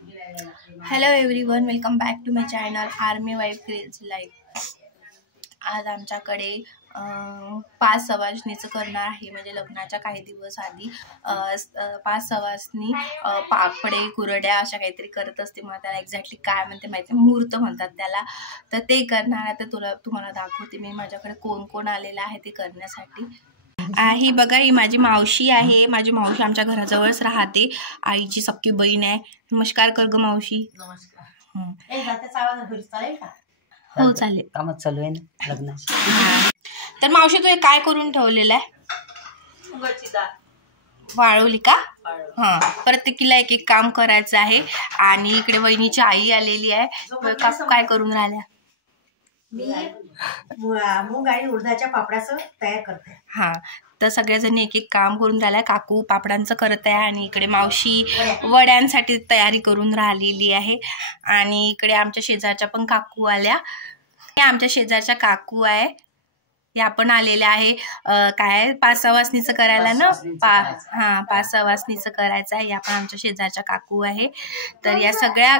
Hello everyone, welcome back to my channel army wife crazy life. आज आमच्याकडे 5 सवासणीचं करणार आहे. म्हणजे लग्नाच्या काही दिवस आधी 5 सवासणी पापडे कुरड्या अशा काहीतरी करत असते. मला त्याला एक्झॅक्टली काय म्हणते माहिती, मुहूर्त म्हणतात त्याला. तर ते करणार आहे. तर तुम्हाला दाखवते मी माझ्याकडे कोण कोण आलेलं आहे ते करण्यासाठी. ही बघा, ही माझी मावशी आहे. माझी मावशी आमच्या घराजवळच राहते. आईची सख्खी बहीण आहे. नमस्कार कर ग मावशी. नमस्कार. हो चालेल. कामच चालू आहे ना लग्नाची. तर मावशी तू हे काय करून ठेवलेलं आहे? मुगाची डाळ वाळवली का? हा, प्रत्येकीला एक एक काम करायचं आहे. आणि इकडे वहिनीची आई आलेली आहे. काय करून राहिल्या? मी मूग आणि उडदाच्या पापडाचं तयार करते. हा, तर सगळ्याजणी एक एक काम करून राहिल्या. काकू पापडांचं करत आहे आणि इकडे मावशी वड्यांसाठी तयारी करून राहिलेली आहे. आणि इकडे आमच्या शेजारच्या पण काकू आल्या. आमच्या शेजारच्या काकू आहे, या पण आलेल्या आहे. काय 5 सवासणीचं करायला ना, 5 सवासणीचं करायचं आहे. या पण आमच्या शेजारच्या काकू आहे. तर या सगळ्या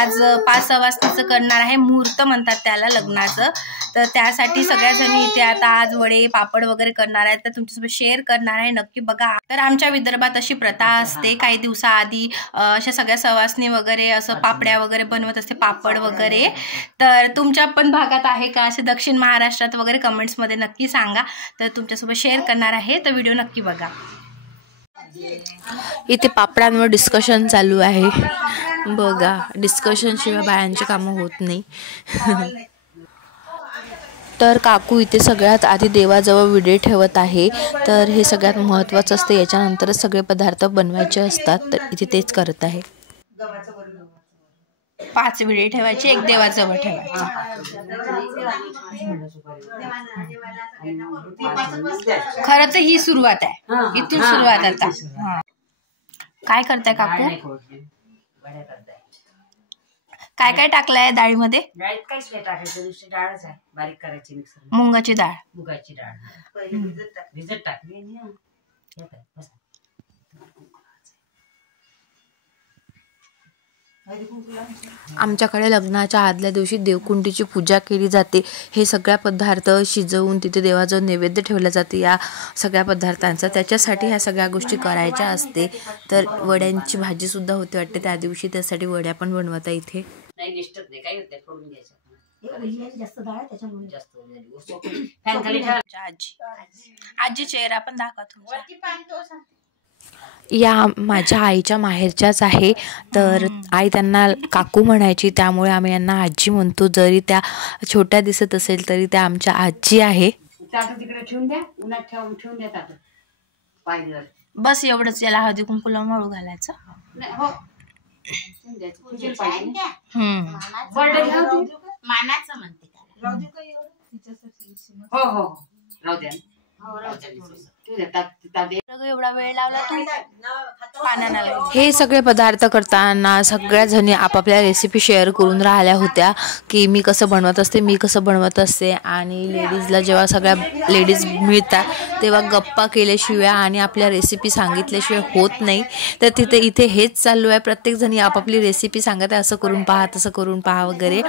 आज 5 सवासणीचं करणार आहे. मुहूर्त म्हणतात त्याला लग्नाचं. तर त्यासाठी सगळ्याजणी इथे आता आज वडे पापड वगैरे करणार आहेत. तर तुमच्यासोबत शेअर करणार आहे, नक्की बघा. तर आमच्या विदर्भात अशी प्रथा असते, काही दिवसाआधी अशा सगळ्या सवासणी वगैरे असं पापड्या वगैरे बनवत असते, पापड वगैरे. तर तुमच्या पण भागात आहे का असे, दक्षिण महाराष्ट्रात वगैरे? कमेंट्स मध्ये नक्की सांगा. तर तुमच्यासोबत शेअर करणार आहे, तर व्हिडिओ नक्की बघा. इथे पापडांवर डिस्कशन चालू आहे बघा. डिस्कशन शिवाय बायांची कामं होत नाही. तर काकू इथे सगळ्यात आधी देवाजवळ विडे ठेवत आहे. तर हे सगळ्यात महत्त्वाचं असते. याच्यानंतरच सगळे पदार्थ बनवायचे असतात. तर इथे तेच करत आहे. 5 विडे ठेवायचे, एक देवाजवळ ठेवायचं. खरं तर ही सुरुवात आहे, इथून सुरुवात. आता काय करताय काकू? काय काय टाकलंय डाळीमध्ये? डाळीत काहीच नाही टाकायचं, नुसती डाळच आहे. बारीक करायची मिक्सर. मुगाची डाळ. मुगाची डाळ भिजत टाकली. आमच्याकडे लग्नाच्या आदल्या दिवशी देवकुंडीची पूजा केली जाते. हे सगळ्या पदार्थ शिजवून तिथे देवाजवळ नैवेद्य ठेवला जाते या सगळ्या पदार्थांचा. त्याच्यासाठी ह्या सगळ्या गोष्टी करायच्या असते. तर वड्यांची भाजी सुद्धा होते वाटते त्या दिवशी, त्यासाठी वड्या पण बनवता इथे. नाही निष्ठत नाही, काही होत नाही, फोडून घ्यायचं. जास्त डाळ त्याच्यामुळे जास्त आजी चेहरा पण दाखवा तुमचा. या माझ्या आईच्या माहेरच्याच आहे. तर आई त्यांना काकू म्हणायची, त्यामुळे आम्ही यांना आजी म्हणतो. जरी त्या छोट्या दिसत असेल तरी त्या आमच्या आजी आहे. तिकडे ठेवून द्या, उन्हात ठेवून द्या ताटं पाहिजे. बस एवढंच. याला हळदी कुंकूला माळू घालायचं. मानाचं म्हणते. हो हो राहू द्या. एवढा वेळ लावला तू पाण्याला. हे सगळे पदार्थ करताना सगळ्या जणी आपापल्या रेसिपी शेअर करून राहिल्या होत्या की मी कसं बनवत असते. आणि लेडीजला जेव्हा सगळ्या लेडीज मिळतात तेव्हा गप्पा केल्याशिवाय आणि आपल्या रेसिपी सांगितल्याशिवाय होत नाही. तर इथे हेच चालू आहे. प्रत्येक जणी आपापली रेसिपी सांगत आहे, असं करून पहा, तसं करून पहा वगैरे.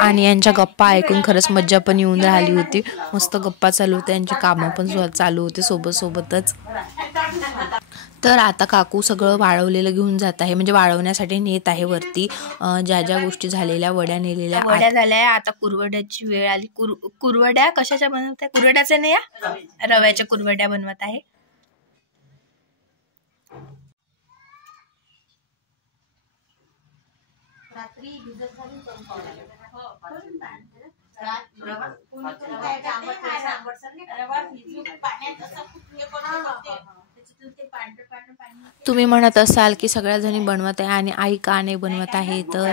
आणि यांच्या गप्पा ऐकून खरंच मज्जा पण येऊन राहिली होती. मस्त गप्पा चालू होत्या, यांची कामं पण चालू होते सोबतच. तर आता काकू सगळं वाळवलेलं घेऊन जात आहे, म्हणजे वाळवण्यासाठी नेत आहे वरती. ज्या ज्या गोष्टी झालेल्या, वड्या नेलेल्या, वड्या झाल्या. आता कुरवड्याची वेळ आली. कुरवड्या कशाच्या बनवत आहे? कुरवड्याच्या नाही, रव्याच्या कुरवड्या बनवत आहे. तुम्ही म्हणत असाल की सगळ्या जणी बनवत आहे आणि आई का नाही बनवत आहे? तर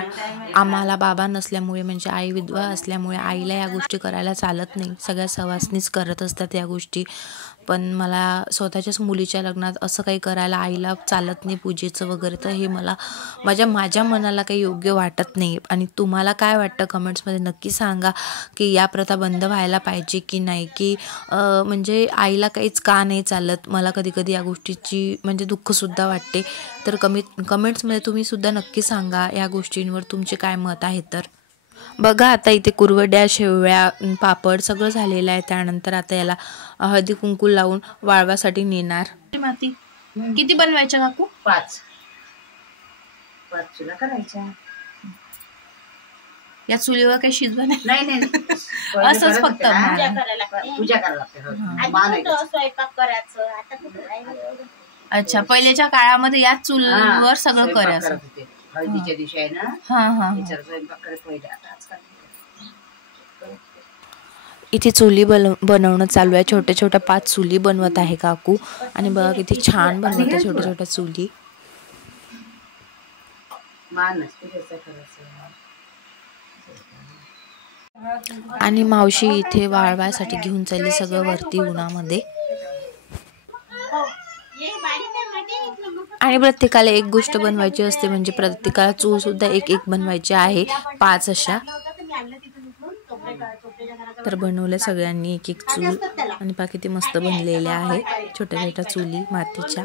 आम्हाला बाबा नसल्यामुळे, म्हणजे आई विधवा असल्यामुळे आईला या गोष्टी करायला चालत नाही. सगळ्या सवासनीच करत असतात या गोष्टी. पण मला स्वतःच्याच मुलीच्या लग्नात असं काही करायला आईला चालत नाही पूजेचं वगैरे, तर हे मला माझ्या मनाला काही योग्य वाटत नाही. आणि तुम्हाला काय वाटतं कमेंट्समध्ये नक्की सांगा की या प्रथा बंद व्हायला पाहिजे की नाही, की म्हणजे आईला काहीच का नाही चालत. मला कधी कधी या गोष्टीची म्हणजे दुःखसुद्धा वाटते. तर कमेंट्समध्ये तुम्ही सुद्धा नक्की सांगा या गोष्टींवर तुमचे काय मत आहे. तर बघा आता इथे कुरवड्या, शेवया, पापड सगळं झालेलं आहे. त्यानंतर आता याला हळदी कुंकू लावून वाळवासाठी नेणार. माती किती बनवायच्या काकू? 5 चुला करायच्या. या चुलीवर काही शिजवा नाही असंच फक्त पूजा करायला लागते. स्वयंपाक करायचं आता कुठं राहिलं. अच्छा, पहिल्याच्या काळामध्ये या चुलीवर सगळं करायचं. हळदीच्या दिवशी आहे ना, त्याच्यावर स्वयंपाक करत पहिले. आता आजकाल इथे चुली बनवणं चालू आहे. छोट्या छोट्या 5 चुली बनवत आहे काकू. आणि बघा किती छान बनवत आहे छोट्या छोट्या चुली. आणि मावशी इथे वाळवायसाठी घेऊन चालली सगळं वरती उन्हामध्ये. आणि प्रत्येकाला एक गोष्ट बनवायची असते, म्हणजे प्रत्येकाला चूल सुद्धा एक बनवायची आहे, 5 अशा. तर बनवल्या सगळ्यांनी एक चूल. आणि बाकी ते मस्त बनलेल्या आहे छोट्या छोट्या चुली मातीच्या.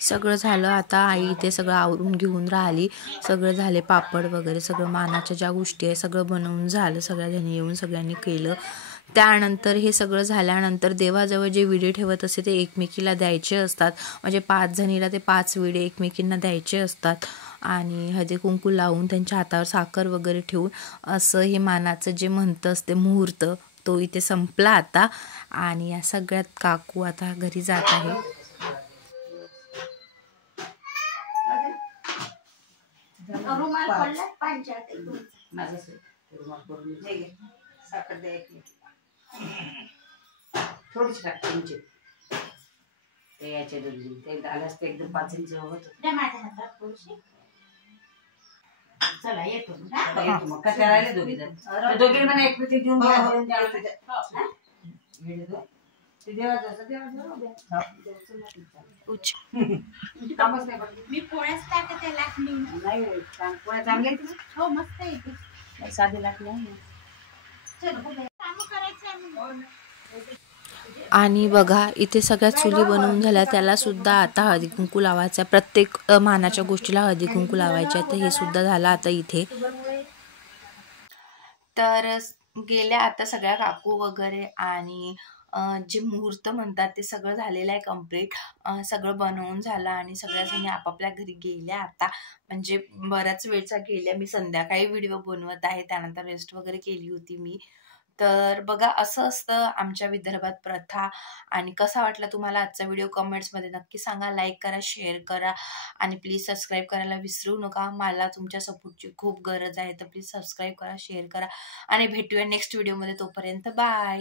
सगळं झालं. आता आई इथे सगळं आवरून घेऊन राहिली. सगळं झाले, पापड वगैरे सगळं मानाच्या ज्या गोष्टी आहे सगळं बनवून झालं. सगळ्यांनी येऊन सगळ्यांनी केलं. त्यानंतर हे सगळं झाल्यानंतर देवाजवळ जे विडे ठेवत असते ते एकमेकीला द्यायचे असतात. म्हणजे 5 जणीला ते 5 विडे एकमेकींना द्यायचे असतात. आणि हळदी कुंकू लावून त्यांच्या हातावर साखर वगैरे ठेवून असं हे मानाचं जे म्हणतं असते मुहूर्त, तो इथे संपला आता. आणि या सगळ्यात काकू आता घरी जात आहे. थोडीशी टाकते ते याचे दोन ते आल्यास ते एकदम 5 इंच होत. चला येतो मग का करायला दोघी मला एक पीठ देऊन मी पोळ्याच टाकते लाटणी. नाही पोळ्या चांगल्या हो मस्त येते. साधी लाटणी. आणि बघा इथे सगळ्या चुली बनवून झाल्या. त्याला सुद्धा आता हळदी कुंकू लावायचा. प्रत्येक मानाच्या गोष्टीला हळदी कुंकू लावायचे. तर हे सुद्धा झालं आता इथे. तर गेल्या आता सगळ्या काकू वगैरे. आणि जे मुहूर्त म्हणतात ते सगळं झालेलं आहे कंप्लीट. सगळं बनवून झालं आणि सगळ्याजणी आपापल्या घरी गेल्या आता. म्हणजे बऱ्याच वेळचा गेल्या. मी संध्याकाळी व्हिडिओ बनवत आहे, त्यानंतर रेस्ट वगैरे केली होती मी. तर बघा असं असतं आमच्या विदर्भात प्रथा. आणि कसा वाटला तुम्हाला आजचा व्हिडिओ कमेंट्समध्ये नक्की सांगा. लाईक करा, शेअर करा आणि प्लीज सबस्क्राईब करायला विसरू नका. मला तुमच्या सपोर्टची खूप गरज आहे. तर प्लीज सबस्क्राईब करा, शेअर करा आणि भेटूया नेक्स्ट व्हिडिओमध्ये. तोपर्यंत बाय.